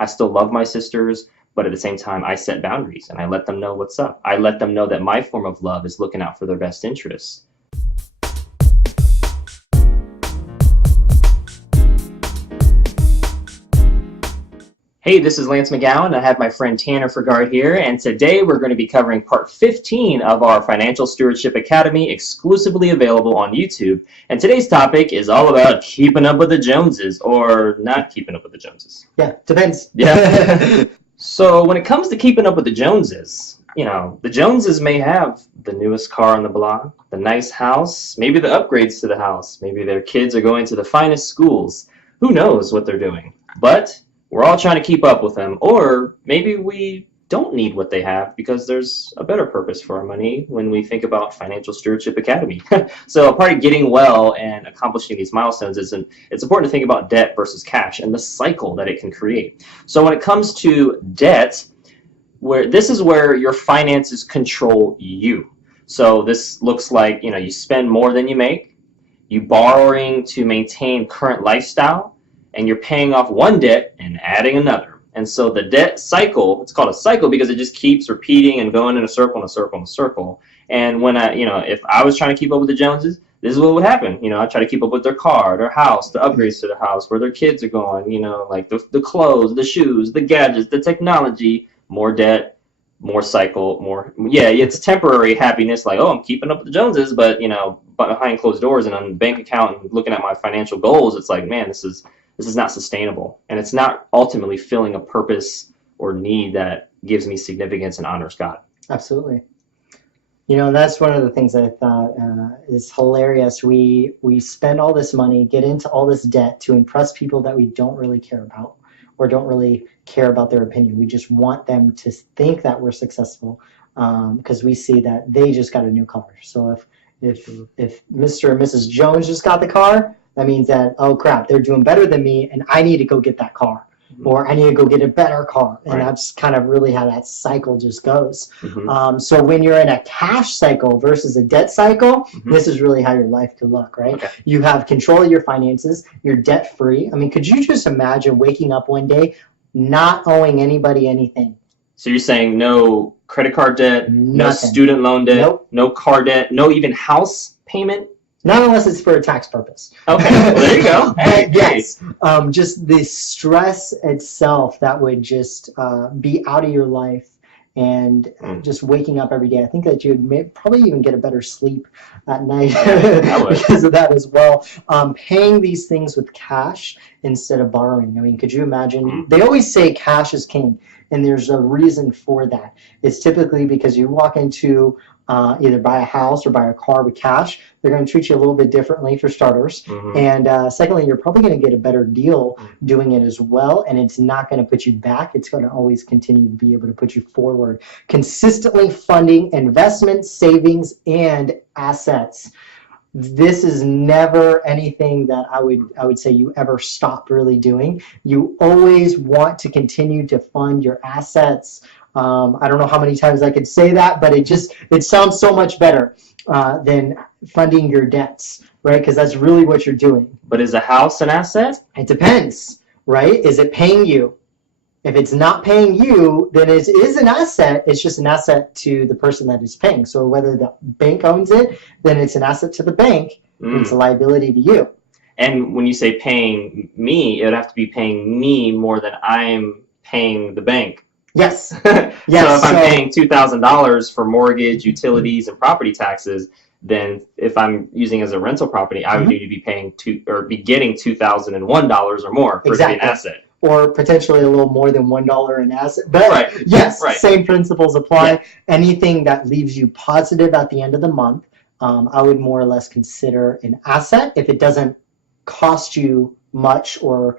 I still love my sisters, but at the same time, I set boundaries and I let them know what's up. I let them know that my form of love is looking out for their best interests. Hey, this is Lance McGowan. I have my friend Tanner Fergard here, and today we're going to be covering part 15 of our Financial Stewardship Academy, exclusively available on YouTube. And today's topic is all about keeping up with the Joneses, or not keeping up with the Joneses. Yeah, depends. Yeah. So when it comes to keeping up with the Joneses, you know, the Joneses may have the newest car on the block, the nice house, maybe the upgrades to the house, maybe their kids are going to the finest schools. Who knows what they're doing? But we're all trying to keep up with them, or maybe we don't need what they have because there's a better purpose for our money when we think about Financial Stewardship Academy. So a part of getting well and accomplishing these milestones is it's important to think about debt versus cash and the cycle that it can create. So when it comes to debt, this is where your finances control you. So this looks like, you know, you spend more than you make, you borrowing to maintain current lifestyle, and you're paying off one debt and adding another. And so the debt cycle, it's called a cycle because it just keeps repeating and going in a circle and a circle and a circle. And when if I was trying to keep up with the Joneses, this is what would happen. You know, I try to keep up with their car, their house, the upgrades to the house, where their kids are going, you know, like the clothes, the shoes, the gadgets, the technology, more debt, more cycle, more, yeah, it's temporary happiness, like, oh, I'm keeping up with the Joneses, but, you know, behind closed doors and on the bank account and looking at my financial goals, it's like, man, this is not sustainable, and it's not ultimately filling a purpose or need that gives me significance and honors God. Absolutely. You know, that's one of the things I thought is hilarious. We spend all this money, get into all this debt to impress people that we don't really care about or don't really care about their opinion. We just want them to think that we're successful because we see that they just got a new car. So if Mr. and Mrs. Jones just got the car, that means that, oh crap, they're doing better than me and I need to go get that car. Mm-hmm. Or I need to go get a better car. And that's kind of really how that cycle just goes. Mm-hmm. So when you're in a cash cycle versus a debt cycle, mm-hmm. this is really how your life could look, right? Okay. You have control of your finances, you're debt free. I mean, could you just imagine waking up one day not owing anybody anything? So you're saying no credit card debt, nothing. No student loan debt, nope. No car debt, no even house payment? Not unless it's for a tax purpose. Okay, well, there you go. Hey, yes, just the stress itself that would just be out of your life, and just waking up every day. I think that you'd probably even get a better sleep at night because of that as well. Paying these things with cash instead of borrowing. I mean, could you imagine? They always say cash is king, and there's a reason for that. It's typically because you walk into either buy a house or buy a car with cash, they're going to treat you a little bit differently for starters. Mm-hmm. And secondly, you're probably going to get a better deal doing it as well, and it's not going to put you back. It's going to always continue to be able to put you forward. Consistently funding investments, savings, and assets. This is never anything that I would say you ever stop really doing. You always want to continue to fund your assets. I don't know how many times I could say that, but it sounds so much better than funding your debts, right? Because that's really what you're doing. But is a house an asset? It depends, right? Is it paying you? If it's not paying you, then it is an asset. It's just an asset to the person that is paying. So whether the bank owns it, then it's an asset to the bank. It's a liability to you. And when you say paying me, it would have to be paying me more than I'm paying the bank. Yes. Yes. So if I'm paying $2,000 for mortgage, utilities, and property taxes, then if I'm using as a rental property, I would need to be paying getting $2,001 or more for it to be an asset. Or potentially a little more than $1 an asset. But yes, same principles apply. Yeah. Anything that leaves you positive at the end of the month, I would more or less consider an asset if it doesn't cost you much or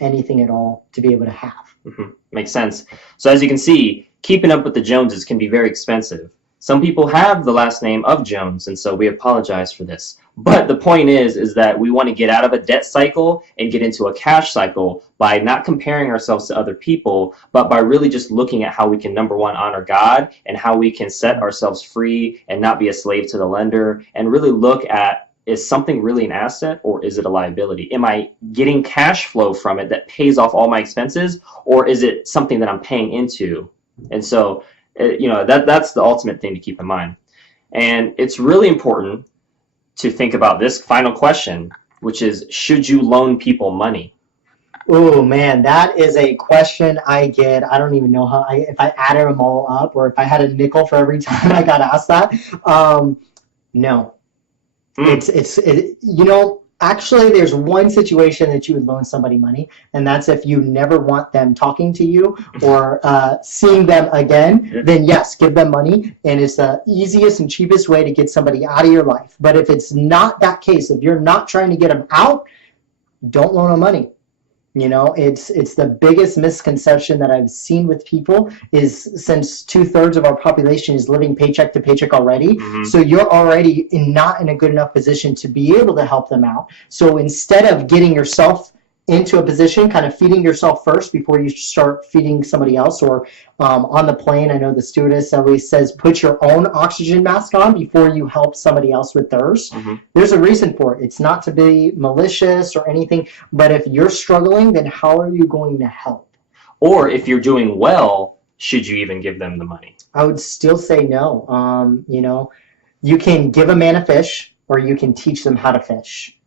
anything at all to be able to have. Mm-hmm. Makes sense. So as you can see, keeping up with the Joneses can be very expensive. Some people have the last name of Jones, and so we apologize for this. But the point is that we want to get out of a debt cycle and get into a cash cycle by not comparing ourselves to other people, but by really just looking at how we can, number one, honor God, and how we can set ourselves free and not be a slave to the lender, and really look at is something really an asset or is it a liability? Am I getting cash flow from it that pays off all my expenses, or is it something that I'm paying into? And so, that's the ultimate thing to keep in mind. And it's really important to think about this final question, which is, should you loan people money? Oh man, that is a question I get. I don't even know if I added them all up or if I had a nickel for every time I got asked that. No, Mm. actually, there's one situation that you would loan somebody money, and that's if you never want them talking to you or seeing them again, Yeah. then yes, give them money, and it's the easiest and cheapest way to get somebody out of your life. But if it's not that case, if you're not trying to get them out, don't loan them money. It's the biggest misconception that I've seen with people is since 2/3 of our population is living paycheck to paycheck already. Mm-hmm. So you're already not in a good enough position to be able to help them out. So instead of getting yourself into a position, kind of feeding yourself first before you start feeding somebody else, or on the plane, I know the stewardess always says, put your own oxygen mask on before you help somebody else with theirs. Mm-hmm. There's a reason for it. It's not to be malicious or anything, but if you're struggling, then how are you going to help? Or if you're doing well, should you even give them the money? I would still say no. You can give a man a fish, or you can teach them how to fish.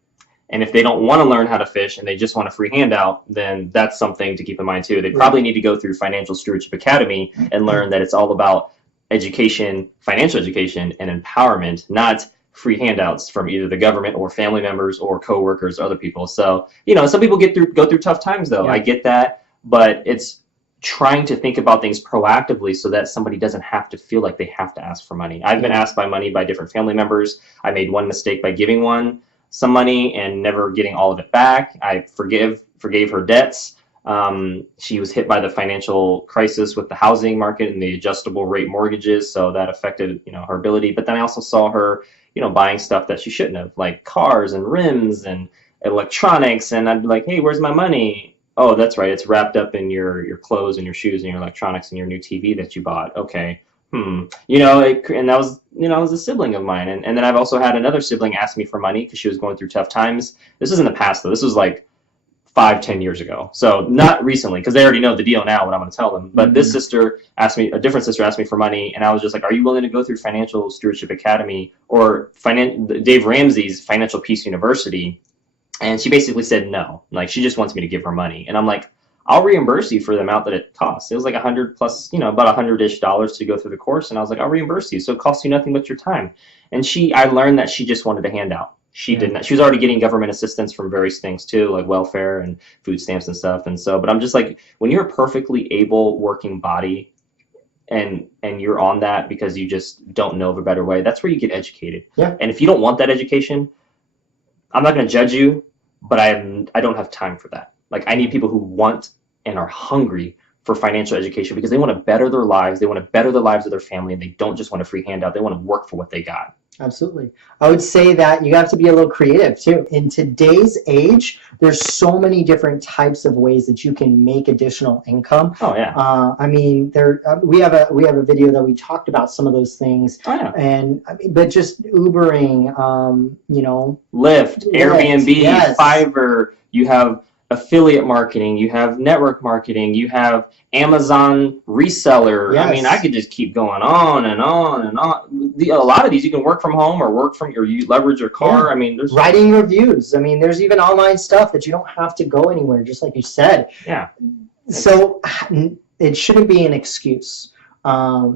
And if they don't want to learn how to fish and they just want a free handout, then that's something to keep in mind too. They probably need to go through Financial Stewardship Academy and learn that it's all about education, financial education, and empowerment, not free handouts from either the government or family members or coworkers or other people. So, some people go through tough times though. Yeah. I get that, but it's trying to think about things proactively so that somebody doesn't have to feel like they have to ask for money. I've been asked by money by different family members. I made one mistake by giving some money and never getting all of it back. I forgave her debts. She was hit by the financial crisis with the housing market and the adjustable rate mortgages, so that affected her ability. But then I also saw her buying stuff that she shouldn't have, like cars and rims and electronics, and I'd be like, hey, where's my money? Oh, that's right, it's wrapped up in your clothes and your shoes and your electronics and your new TV that you bought. Okay. And that was a sibling of mine. And then I've also had another sibling ask me for money because she was going through tough times. This was in the past, though. This was like 5-10 years ago. So not recently, because they already know the deal now, what I'm going to tell them. But this sister a different sister asked me for money, and I was just like, are you willing to go through Financial Stewardship Academy or Dave Ramsey's Financial Peace University? And she basically said no. Like, she just wants me to give her money. And I'm like, I'll reimburse you for the amount that it costs. It was like $100 plus, about $100-ish to go through the course. And I was like, I'll reimburse you. So it costs you nothing but your time. And I learned that she just wanted a handout. She did not. She was already getting government assistance from various things too, like welfare and food stamps and stuff. And so, but I'm just like, when you're a perfectly able working body and you're on that because you just don't know of a better way, that's where you get educated. Yeah. And if you don't want that education, I'm not going to judge you, but I don't have time for that. Like, I need people who want and are hungry for financial education because they want to better their lives. They want to better the lives of their family, and they don't just want a free handout. They want to work for what they got. Absolutely. I would say that you have to be a little creative too. In today's age, there's so many different types of ways that you can make additional income. Oh yeah. We have a video that we talked about some of those things. Oh yeah. And but just Ubering, Lyft, Airbnb, yes. Fiverr. You have affiliate marketing, you have network marketing, you have Amazon reseller. Yes. I mean, I could just keep going on and on and on. A lot of these you can work from home or you leverage your car. Yeah. I mean, there's writing reviews. I mean, there's even online stuff that you don't have to go anywhere, just like you said. Yeah. So it shouldn't be an excuse.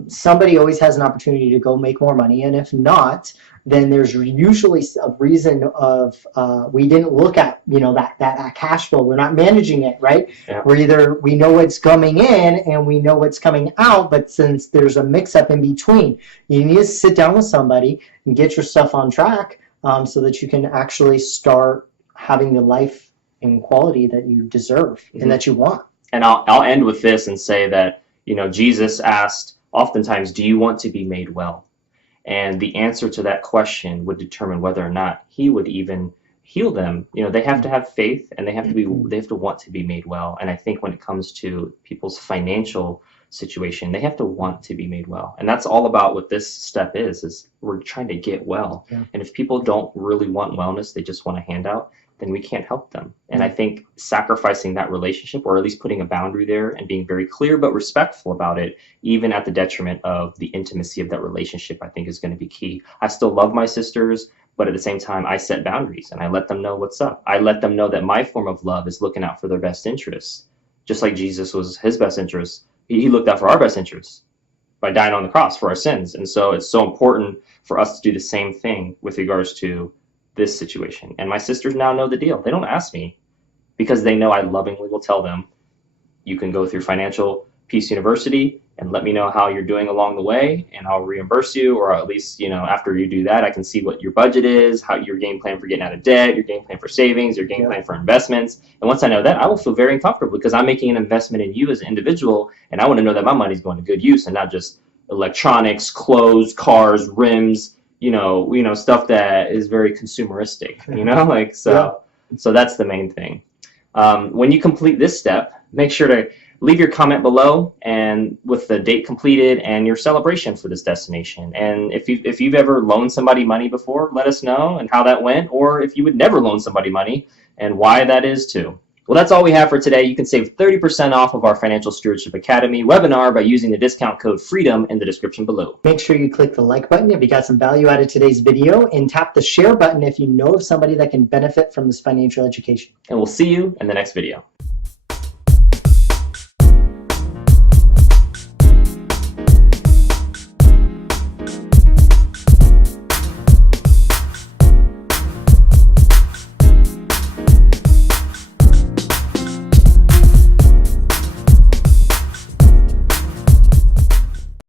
Somebody always has an opportunity to go make more money, and if not, then there's usually a reason of we didn't look at that cash flow. We're not managing it, right? Yeah. We know what's coming in and we know what's coming out, but since there's a mix-up in between, you need to sit down with somebody and get your stuff on track so that you can actually start having the life and quality that you deserve and that you want. And I'll end with this and say that Jesus asked oftentimes, do you want to be made well? And the answer to that question would determine whether or not he would even heal them. They have to have faith, and they have to want to be made well. And I think when it comes to people's financial situation, they have to want to be made well. And that's all about what this step is we're trying to get well. Yeah. And if people don't really want wellness, they just want a handout, then we can't help them. And I think sacrificing that relationship, or at least putting a boundary there and being very clear but respectful about it, even at the detriment of the intimacy of that relationship, I think is going to be key. I still love my sisters, but at the same time, I set boundaries and I let them know what's up. I let them know that my form of love is looking out for their best interests, just like Jesus was his best interests. He looked out for our best interests by dying on the cross for our sins. And so it's so important for us to do the same thing with regards to this situation. And my sisters now know the deal. They don't ask me because they know I lovingly will tell them, you can go through Financial Peace University and let me know how you're doing along the way, and I'll reimburse you, or at least, after you do that, I can see what your budget is, how your game plan for getting out of debt, your game plan for savings, your game plan for investments. And once I know that, I will feel very uncomfortable because I'm making an investment in you as an individual, and I want to know that my money's going to good use and not just electronics, clothes, cars, rims, stuff that is very consumeristic, so that's the main thing. When you complete this step, make sure to leave your comment below and with the date completed and your celebration for this destination. And if you've ever loaned somebody money before, let us know and how that went, or if you would never loan somebody money and why that is too. Well, that's all we have for today. You can save 30% off of our Financial Stewardship Academy webinar by using the discount code FREEDOM in the description below. Make sure you click the like button if you got some value out of today's video, and tap the share button if you know of somebody that can benefit from this financial education. And we'll see you in the next video.